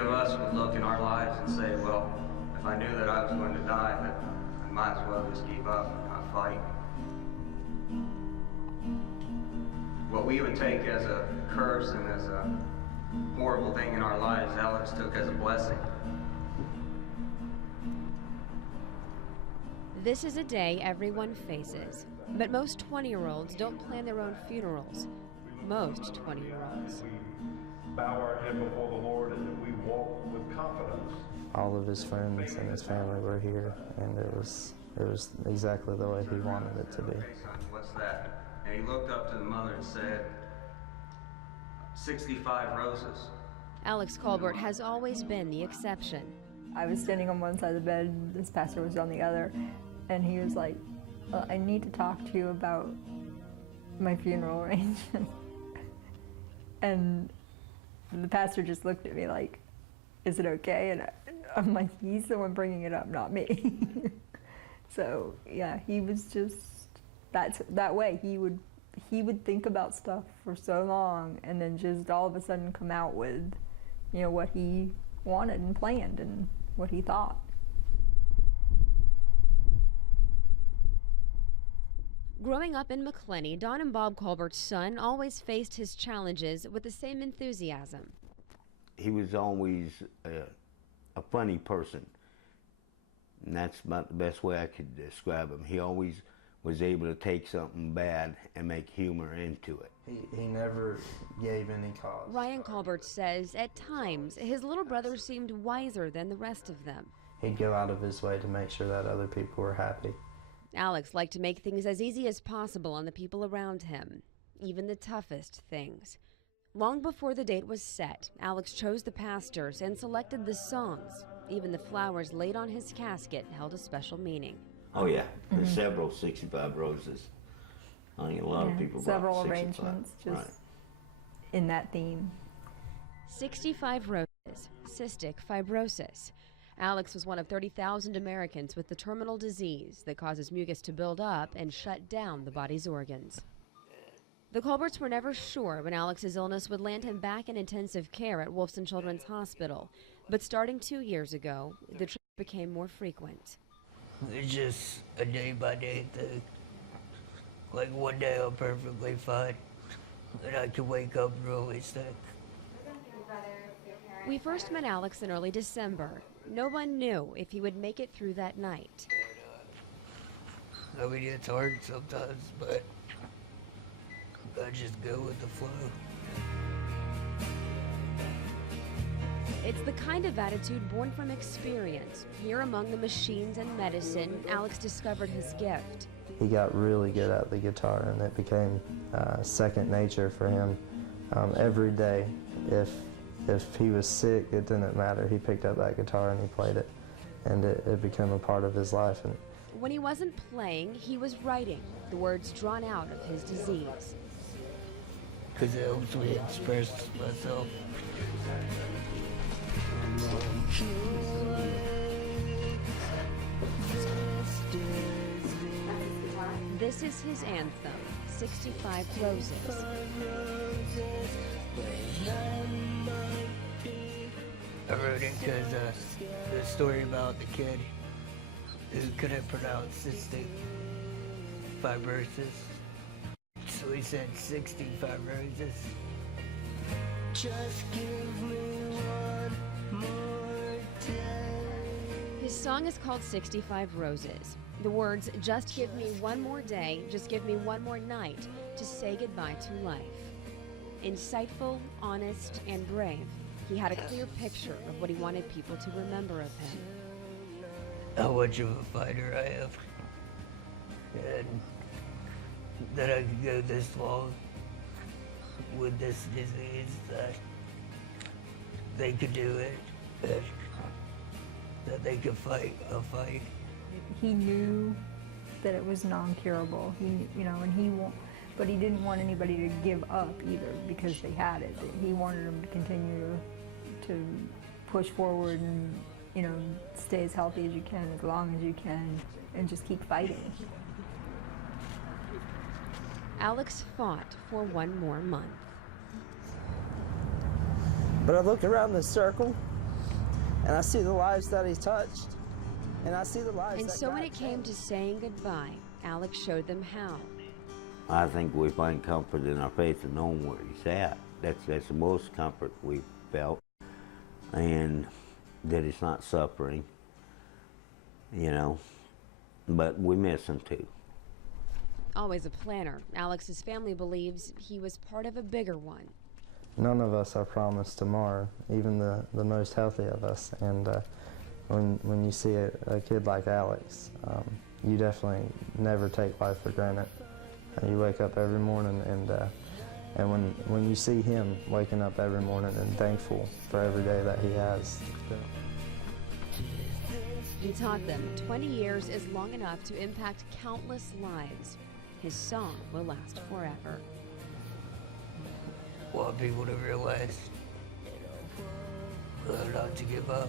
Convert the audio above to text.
of us would look in our lives and say, well, if I knew that I was going to die, then I might as well just give up and not fight. What we would take as a curse and as a horrible thing in our lives, Alex took as a blessing. This is a day everyone faces, but most 20-year-olds don't plan their own funerals. Most 20-year-olds. We bow our head before the Lord and we walk with confidence. All of his friends and his family were here, and it was exactly the way he wanted it to be. Hey son, what's that? And he looked up to the mother and said, 65 roses. Alex Colbert has always been the exception. I was standing on one side of the bed, this pastor was on the other, and he was like, well, I need to talk to you about my funeral arrangement. And the pastor just looked at me like, is it okay? And I'm like, he's the one bringing it up, not me. So yeah, he was just that way. He would think about stuff for so long and then just all of a sudden come out with, you know, what he wanted and planned and what he thought. Growing up in McClenny, Don and Bob Colbert's son always faced his challenges with the same enthusiasm. He was always a funny person, and that's about the best way I could describe him. He always was able to take something bad and make humor into it. He never gave any cause. Ryan Colbert says at times his little brother seemed wiser than the rest of them. He'd go out of his way to make sure that other people were happy. Alex liked to make things as easy as possible on the people around him, even the toughest things. Long before the date was set, Alex chose the pastors and selected the songs. Even the flowers laid on his casket held a special meaning. Oh yeah, there's several 65 roses. I think a lot of people brought several 65. arrangements just right. in that theme. 65 roses, cystic fibrosis. Alex was one of 30,000 Americans with the terminal disease that causes mucus to build up and shut down the body's organs. The Colberts were never sure when Alex's illness would land him back in intensive care at Wolfson Children's Hospital, but starting 2 years ago, the trip became more frequent. It's just a day-by-day thing. Like one day I'm perfectly fine, and I can wake up really sick. We first met Alex in early December. No one knew if he would make it through that night. I mean, it's hard sometimes, but I just go with the flow. It's the kind of attitude born from experience. Here among the machines and medicine, Alex discovered his gift. He got really good at the guitar, and it became second nature for him. Every day, if he was sick, it didn't matter. He picked up that guitar and he played it, and it became a part of his life. And when he wasn't playing, he was writing, the words drawn out of his disease. Because it helps me express myself. This is his anthem, 65 Roses. I wrote it because the story about the kid who couldn't pronounce cystic fibrosis. So he said 65 roses. Just give me one more day. His song is called 65 Roses. The words, just give me one more day, just give me one more night to say goodbye to life. Insightful, honest, and brave, he had a clear picture of what he wanted people to remember of him. How much of a fighter I am. And that I could go this long with this disease, that they could do it, and that they could fight a fight. He knew that it was non-curable. But he didn't want anybody to give up either because they had it. He wanted them to continue to push forward and, stay as healthy as you can, as long as you can, and just keep fighting. Alex fought for one more month. But I look around this circle, And I see the lives that he touched. And I see the lives And that so when God it came to changed. saying goodbye, Alex showed them how. I think we find comfort in our faith and knowing where he's at. That's the most comfort we've felt. And that he's not suffering, you know. But we miss him too. Always a planner, Alex's family believes he was part of a bigger one. None of us are promised tomorrow, even the most healthy of us. And when you see a kid like Alex, you definitely never take life for granted. You wake up every morning, and when you see him waking up every morning and thankful for every day that he has. He taught them 20 years is long enough to impact countless lives. His song will last forever. Want people to realize not to give up.